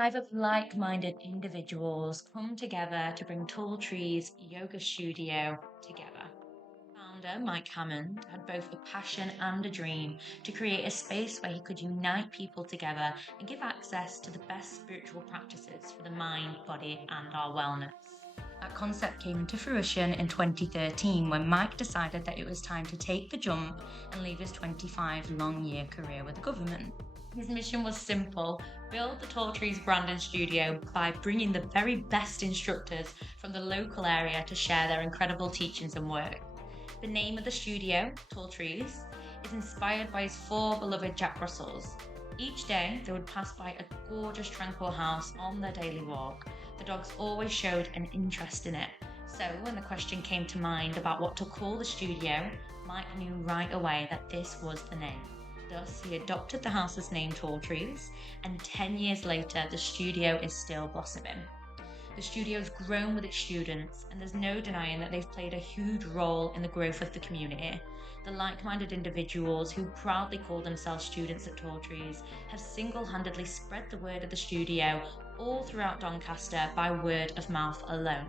Five of like-minded individuals come together to bring Tall Trees Yoga Studio together. Founder Mike Hammond had both a passion and a dream to create a space where he could unite people together and give access to the best spiritual practices for the mind, body, and our wellness. That concept came into fruition in 2013 when Mike decided that it was time to take the jump and leave his 25-long-year career with the government. His mission was simple: build the Tall Trees brand and studio by bringing the very best instructors from the local area to share their incredible teachings and work. The name of the studio, Tall Trees, is inspired by his four beloved Jack Russells. Each day, they would pass by a gorgeous, tranquil house on their daily walk. The dogs always showed an interest in it. So, when the question came to mind about what to call the studio, Mike knew right away that this was the name. Thus, he adopted the house's name, Tall Trees, and 10 years later, the studio is still blossoming. The studio's grown with its students, and there's no denying that they've played a huge role in the growth of the community. The like-minded individuals who proudly call themselves students at Tall Trees have single-handedly spread the word of the studio all throughout Doncaster by word of mouth alone.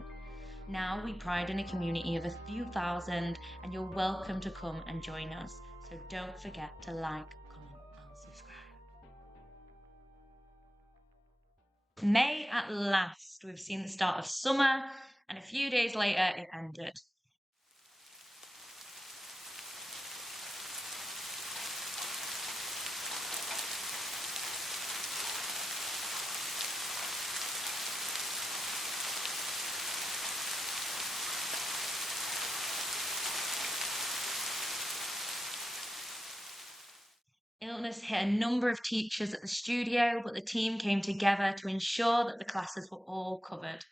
Now we pride in a community of a few thousand, and you're welcome to come and join us. So don't forget to like, comment, and subscribe. May at last, we've seen the start of summer, and a few days later it ended. Illness hit a number of teachers at the studio, but the team came together to ensure that the classes were all covered.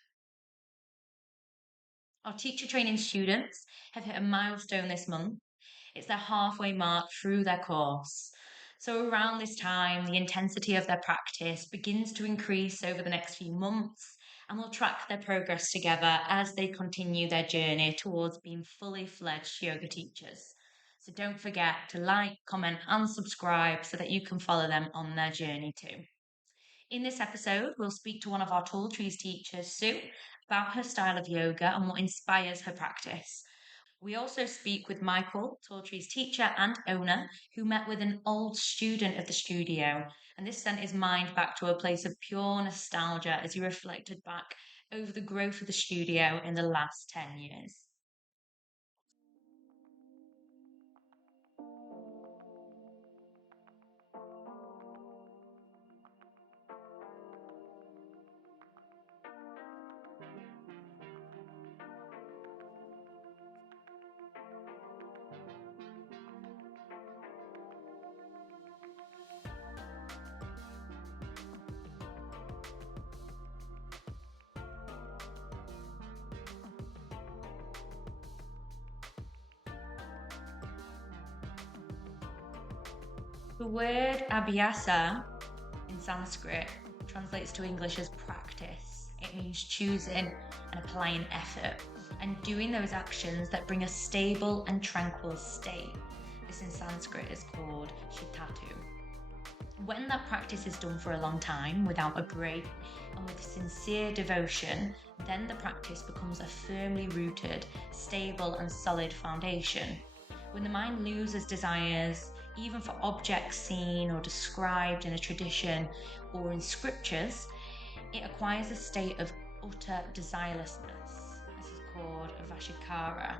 Our teacher training students have hit a milestone this month. It's their halfway mark through their course. So around this time, the intensity of their practice begins to increase over the next few months, and we'll track their progress together as they continue their journey towards being fully fledged yoga teachers. So don't forget to like, comment, and subscribe so that you can follow them on their journey too. In this episode, we'll speak to one of our Tall Trees teachers, Sue, about her style of yoga and what inspires her practice. We also speak with Michael, Tall Trees teacher and owner, who met with an old student of the studio, and this sent his mind back to a place of pure nostalgia as he reflected back over the growth of the studio in the last 10 years. The word abhyasa in Sanskrit translates to English as practice. It means choosing and applying effort and doing those actions that bring a stable and tranquil state. This in Sanskrit is called shittatu. When that practice is done for a long time without a break and with sincere devotion, then the practice becomes a firmly rooted, stable and solid foundation. When the mind loses desires, even for objects seen or described in a tradition or in scriptures, it acquires a state of utter desirelessness. This is called vashikara,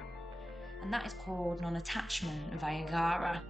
and that is called non-attachment, vyagara.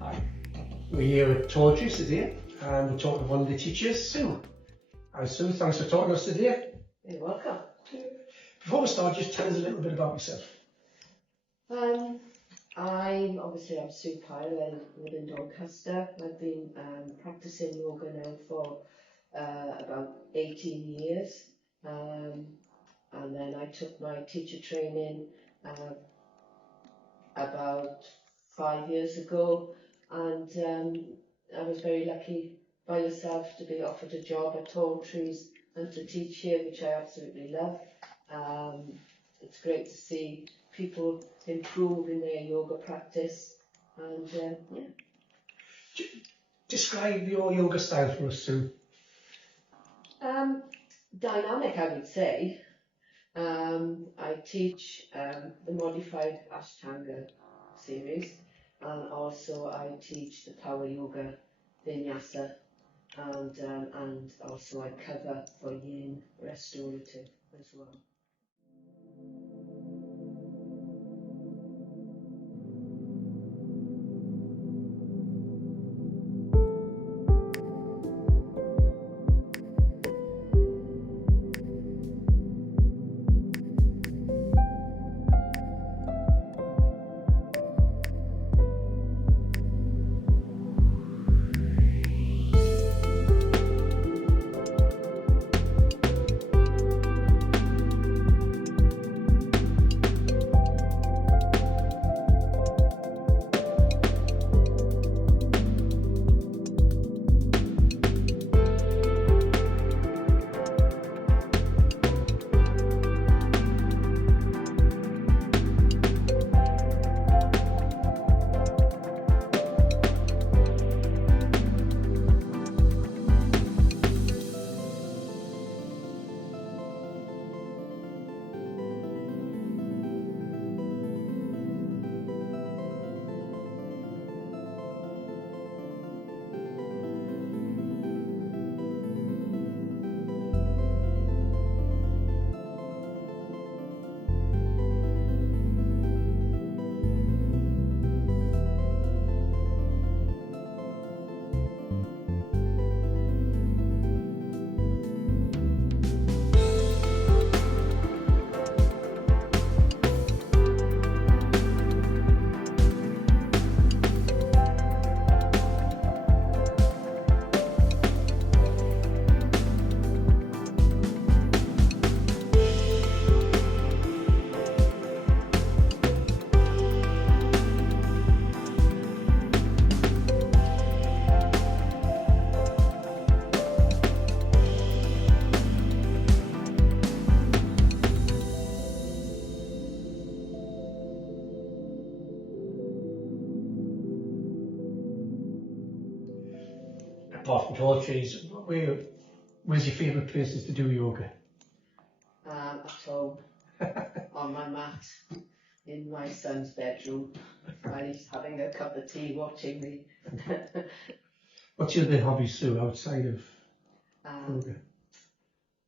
Hi, we're here at Tall Trees today and we're talking to one of the teachers, Sue. And Sue, thanks for talking to us today. You're welcome. Before we start, just tell us a little bit about yourself. I'm Sue Pyle. I live in Doncaster. I've been practicing yoga now for about 18 years. And then I took my teacher training about 5 years ago, and I was very lucky by myself to be offered a job at Trees and to teach here, which I absolutely love. It's great to see people improve in their yoga practice, and yeah. Describe your yoga style for us, Sue. Dynamic, I would say. I teach the modified Ashtanga series, and also I teach the power yoga vinyasa, and also I cover for yin restorative as well. Apart from tall trees, where's your favourite places to do yoga? At home, on my mat, in my son's bedroom, while he's having a cup of tea watching me. What's your other hobby, Sue, outside of yoga?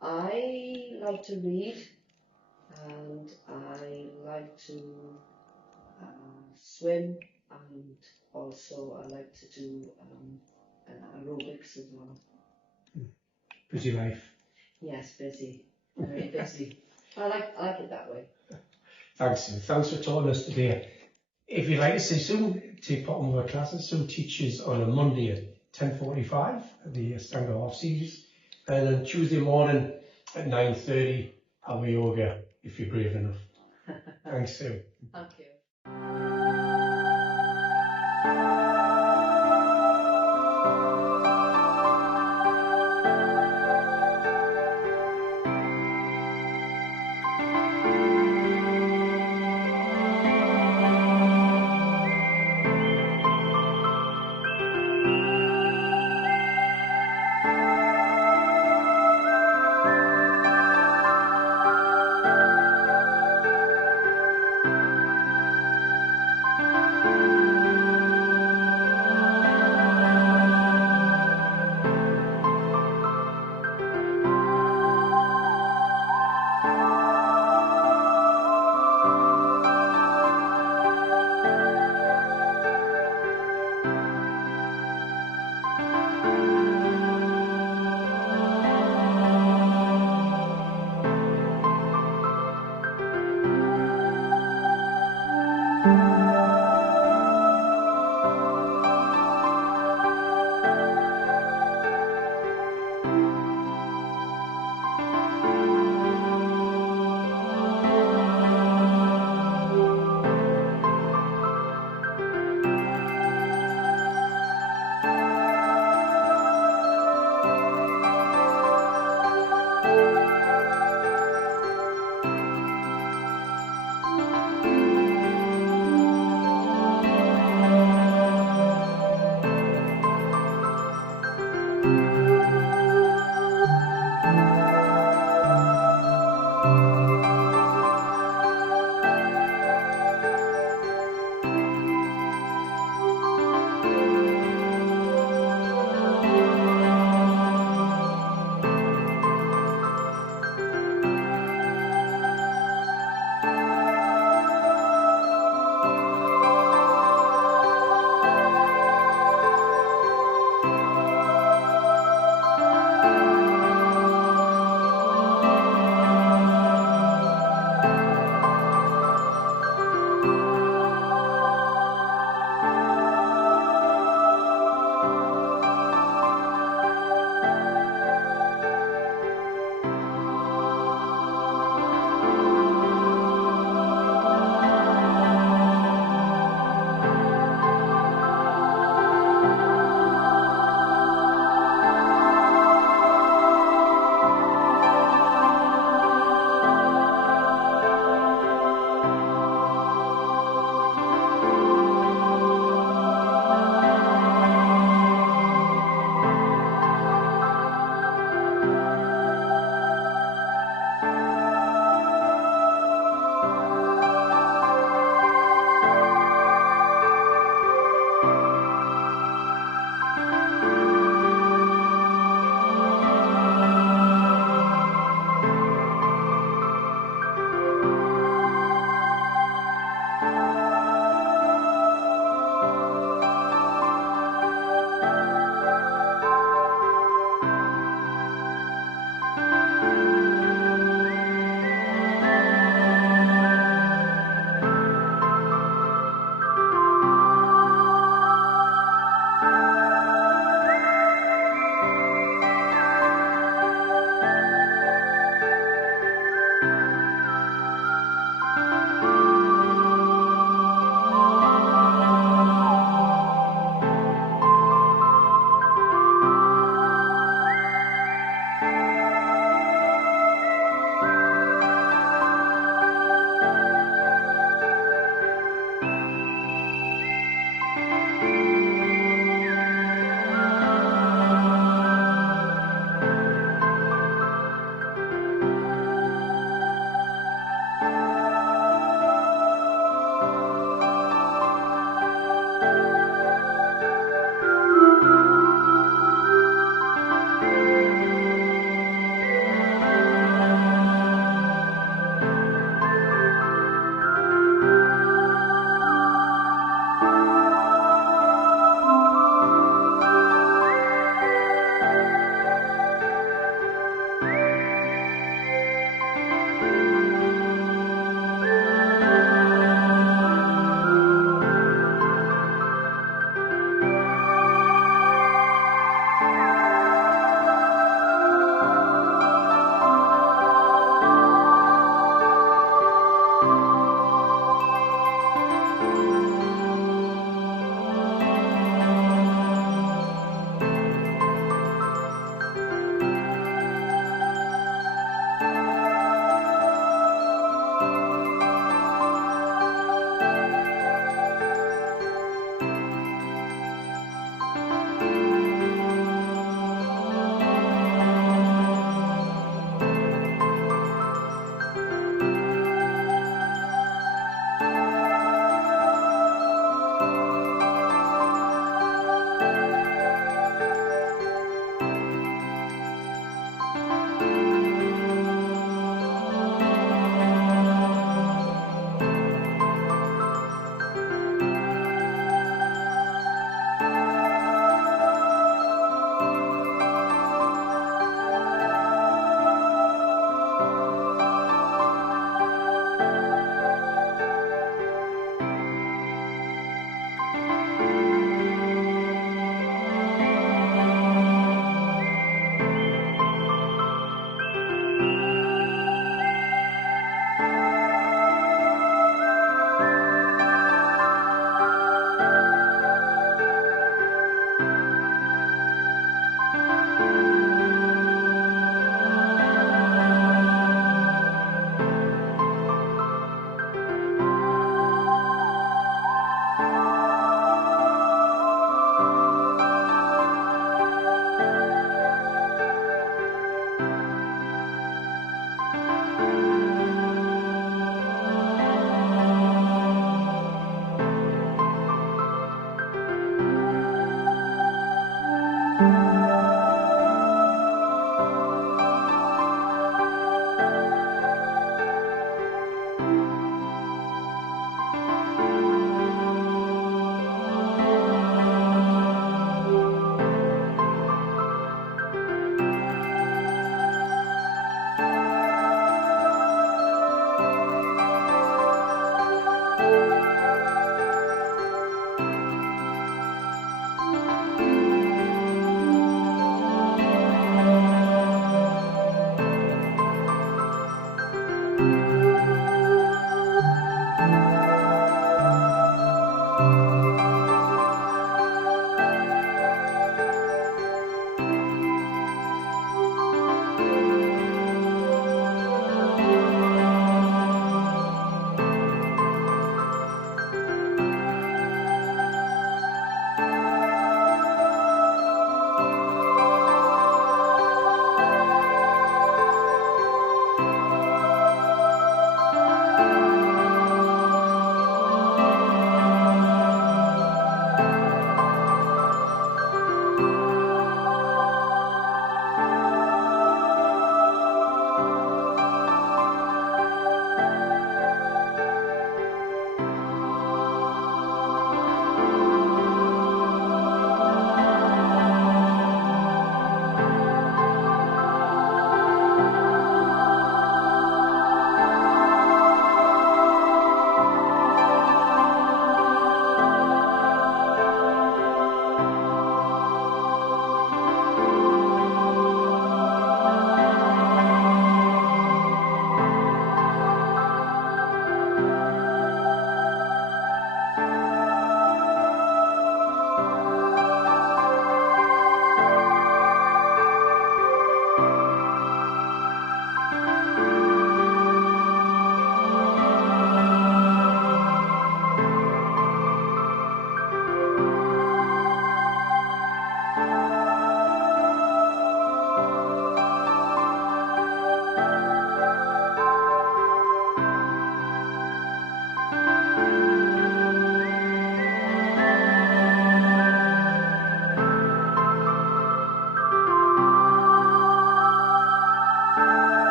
I like to read, and I like to swim, and also I like to do aerobics as well. Busy life. Yes, busy, very busy. I like it that way. Thanks, Sue. Thanks for talking to us today. If you'd like to see Sue take part in one of our classes, Sue teaches on a Monday at 10:45 at the Ashtanga Half Series, and then Tuesday morning at 9:30 our yoga, if you're brave enough. Thanks, Sue. Thank you.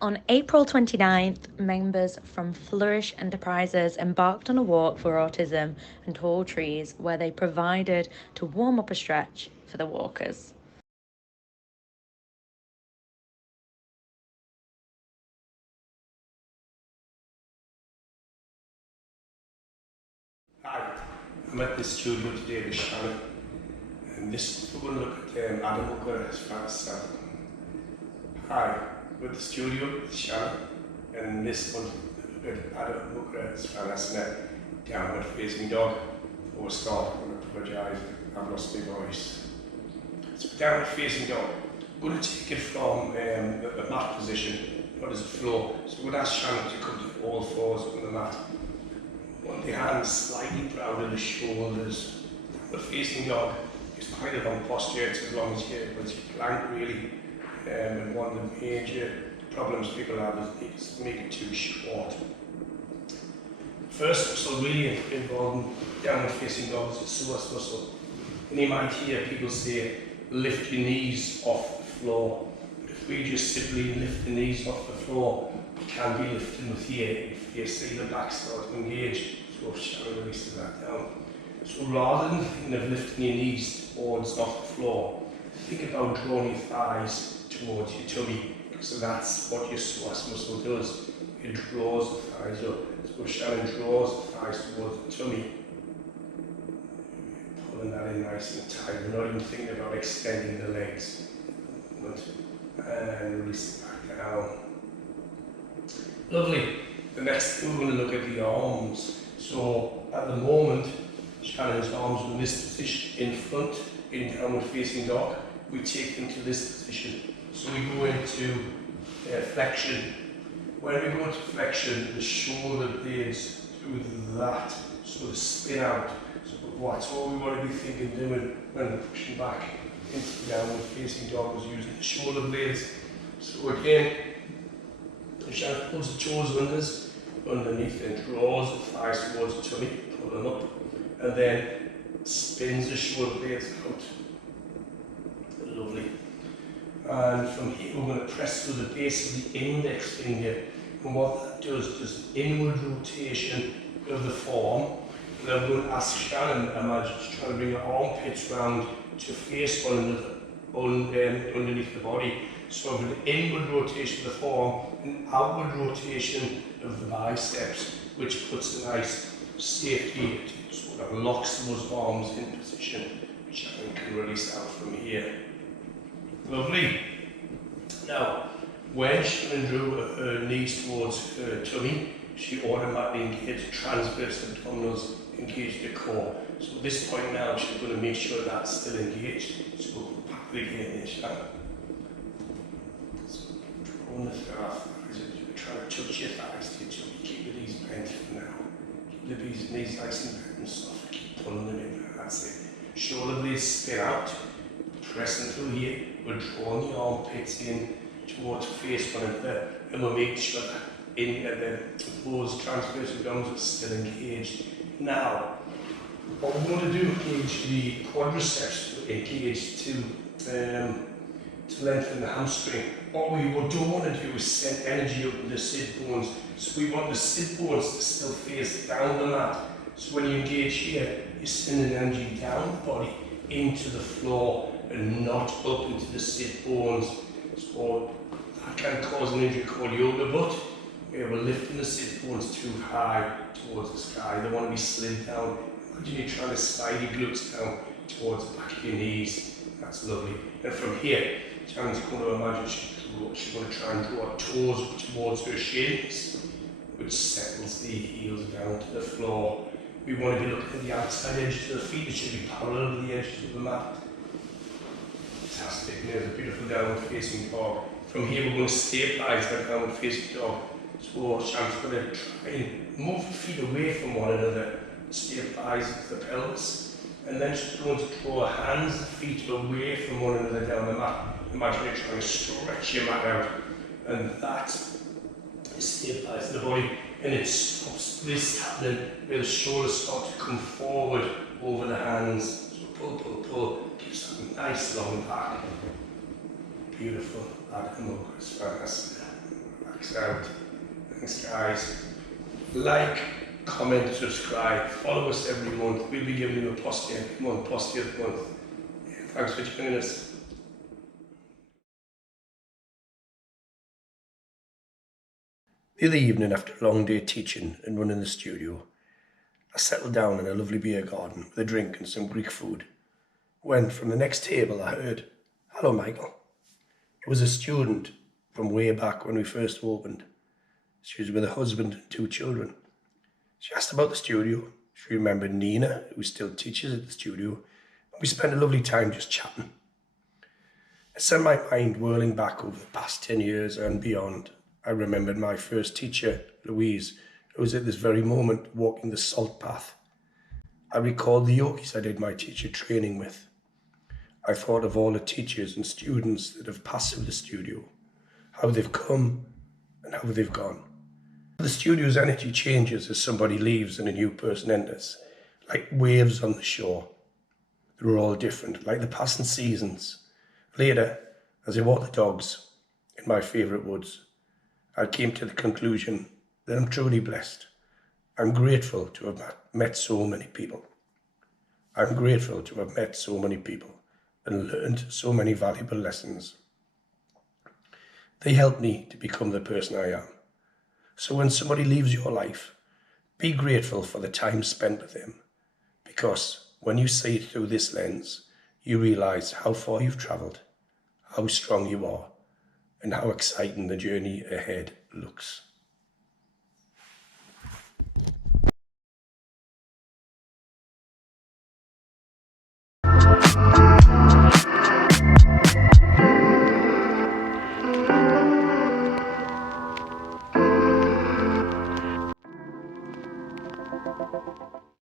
On April 29th, members from Flourish Enterprises embarked on a walk for autism and tall trees where they provided to warm up a stretch for the walkers. Hi, I'm at the studio today with Shannon, and this we're going to look at Adam Hooker as far as Hi, we're at the studio with Shannon, and this one we're looking at Adam Hooker as far as downward facing dog. Before we start, I want to apologise, I've lost my voice. So downward facing dog, we're going to take it from the mat position, not as a floor. So we're going to ask Shannon to come to all fours on the mat. Want the hands slightly proud of the shoulders. The facing dog is quite a long posture, it's as long as your plank really. And one of the major problems people have is to make it too short. First muscle really involved in downward facing dog is the psoas muscle. And you might hear people say, lift your knees off the floor. But if we just simply lift the knees off the floor, we can be lifting with here. If you see the back start to engage, so Shannon releases that down. So rather than thinking of lifting your knees towards off the floor, think about drawing your thighs towards your tummy, because that's what your psoas muscle does. It draws the thighs up. So Shannon draws the thighs towards the tummy, pulling that in nice and tight. We're not even thinking about extending the legs. And release it back down. Lovely. The next thing we're going to look at the arms. So at the moment, Shannon's arms are in this position in front, in downward facing dog. We take them to this position. So we go into flexion. When we go into flexion, the shoulder blades do that, so they spin out. So that's all we want to be thinking doing when we're pushing back into the downward facing dog, is using the shoulder blades. So again, Shannon pulls the toes underneath and draws the thighs towards the tummy, pull them up, and then spins the shoulder blades out. Lovely. And from here we're going to press through the base of the index finger, and what that does is inward rotation of the form. And then we're going to ask Shannon, imagine she's trying to bring her armpits round to face one another underneath the body. So an inward rotation of the form, an outward rotation of the biceps, which puts a nice safety, so that locks those arms in position, which I can release out from here. Lovely. Now, when Shannon drew her knees towards her tummy, she automatically engaged transverse abdominals, engaged the core. So at this point now, she's going to make sure that's still engaged. So we'll go back again in Shannon. So drawing the thighs, trying to touch your thighs to your tummy. Keep the knees bent for now. Keep the knees nice and bent and soft. Keep pulling them in. That's it. Shoulder blades spin out. Pressing through here. We're drawing the armpits in towards face one another, and we're making sure that those transverse abdominals are still engaged. Now, what we want to do is engage the quadriceps, engage to lengthen the hamstring. What we don't want to do is send energy up in the sit bones. So we want the sit bones to still face down the mat. So when you engage here, you're sending energy down the body into the floor and not up into the sit bones. So that can cause an injury called yoga butt, where we're lifting the sit bones too high towards the sky. They want to be slid down. Imagine you're trying to slide your glutes down towards the back of your knees. That's lovely. And from here, Shannon's going to imagine she's going to try and draw her toes towards her shins, which settles the heels down to the floor. We want to be looking at the outside edges of the feet. It should be parallel to the edges of the mat. Fantastic. There's a beautiful downward facing dog. From here, we're going to stabilize that downward facing dog. So Shannon's going to try and move the feet away from one another, stabilize the pelvis, and then she's going to draw her hands and feet away from one another down the mat. Imagine you're trying to stretch your mat out, and that is stabilizing the body, and it stops this happening where the shoulders start to come forward over the hands. So pull, pull, pull, keeps that nice long back. Beautiful. Adam Hooker, fantastic. Peace out. Thanks, guys. Like, comment, subscribe, follow us every month. We'll be giving you a postie every month, postie of the month. Yeah, thanks for joining us. The other evening, after a long day teaching and running the studio, I settled down in a lovely beer garden with a drink and some Greek food, when from the next table I heard, "Hello, Michael." It was a student from way back when we first opened. She was with a husband and 2 children. She asked about the studio. She remembered Nina, who still teaches at the studio, and we spent a lovely time just chatting. It sent my mind whirling back over the past 10 years and beyond. I remembered my first teacher, Louise, who was at this very moment walking the salt path. I recalled the yogis I did my teacher training with. I thought of all the teachers and students that have passed through the studio, how they've come and how they've gone. The studio's energy changes as somebody leaves and a new person enters, like waves on the shore. They're all different, like the passing seasons. Later, as I walked the dogs in my favourite woods, I came to the conclusion that I'm truly blessed. I'm grateful to have met so many people. I'm grateful to have met so many people and learned so many valuable lessons. They helped me to become the person I am. So when somebody leaves your life, be grateful for the time spent with them, because when you see it through this lens, you realise how far you've travelled, how strong you are, and how exciting the journey ahead looks.